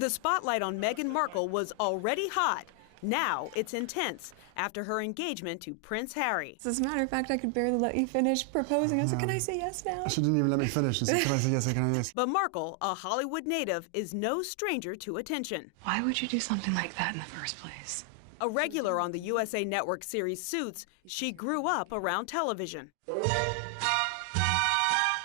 The spotlight on Meghan Markle was already hot. Now it's intense after her engagement to Prince Harry. As a matter of fact, I could barely let you finish proposing. I said, can I say yes now? She didn't even let me finish. She said, can I say yes, can I yes? But Markle, a Hollywood native, is no stranger to attention. Why would you do something like that in the first place? A regular on the USA Network series Suits, she grew up around television.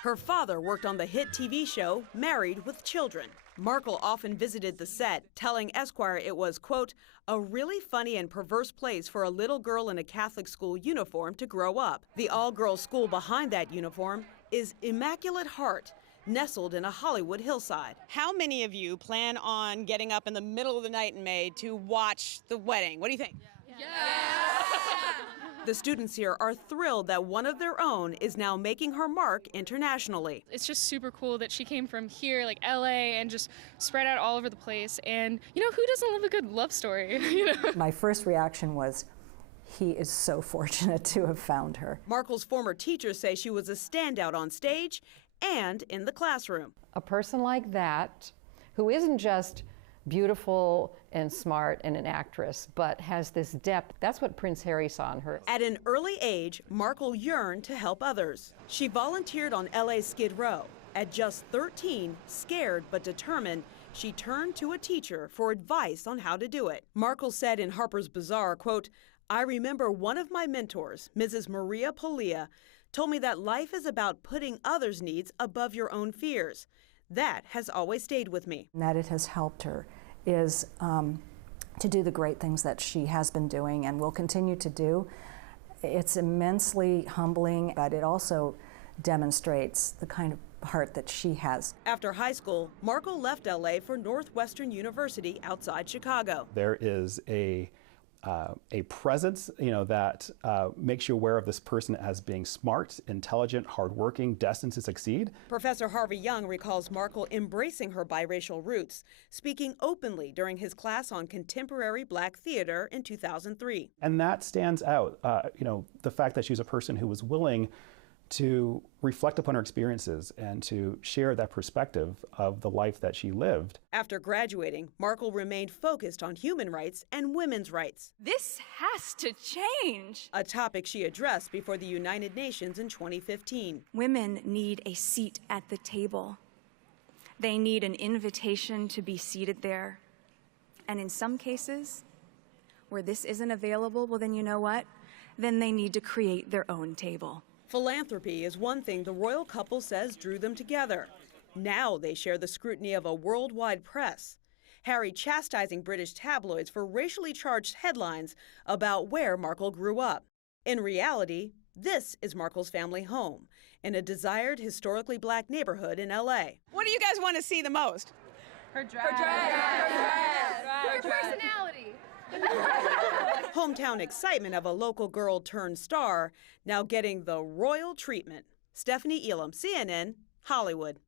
Her father worked on the hit TV show Married with Children. Markle often visited the set, telling Esquire it was, quote, a really funny and perverse place for a little girl in a Catholic school uniform to grow up. The all-girls school behind that uniform is Immaculate Heart, nestled in a Hollywood hillside. How many of you plan on getting up in the middle of the night in May to watch the wedding? What do you think? Yeah. The students here are thrilled that one of their own is now making her mark internationally. It's just super cool that she came from here, like LA, and just spread out all over the place. And, you know, who doesn't love a good love story? You know? My first reaction was, he is so fortunate to have found her. Markle's former teachers say she was a standout on stage and in the classroom. A person like that, who isn't just beautiful and smart and an actress, but has this depth. That's what Prince Harry saw in her. At an early age, Markle yearned to help others. She volunteered on LA's Skid Row. At just 13, scared but determined, she turned to a teacher for advice on how to do it. Markle said in Harper's Bazaar, quote, I remember one of my mentors, Mrs. Maria Pollia, told me that life is about putting others' needs above your own fears. That has always stayed with me. And that it has helped her is to do the great things that she has been doing and will continue to do. It's immensely humbling, but it also demonstrates the kind of heart that she has. After high school, Markle left LA for Northwestern University outside Chicago. There is a presence, that makes you aware of this person as being smart, intelligent, hardworking, destined to succeed. Professor Harvey Young recalls Markle embracing her biracial roots, speaking openly during his class on contemporary black theater in 2003. And that stands out, the fact that she's a person who was willing to reflect upon her experiences and to share that perspective of the life that she lived. After graduating, Markle remained focused on human rights and women's rights. This has to change. A topic she addressed before the United Nations in 2015. Women need a seat at the table. They need an invitation to be seated there. And in some cases, where this isn't available, well then you know what? Then they need to create their own table. Philanthropy is one thing the royal couple says drew them together. Now they share the scrutiny of a worldwide press. Harry chastising British tabloids for racially charged headlines about where Markle grew up. In reality, this is Markle's family home in a desired historically black neighborhood in LA. What do you guys want to see the most? Her drag. Her personality. Hometown excitement of a local girl turned star, now getting the royal treatment. Stephanie Elam, CNN, Hollywood.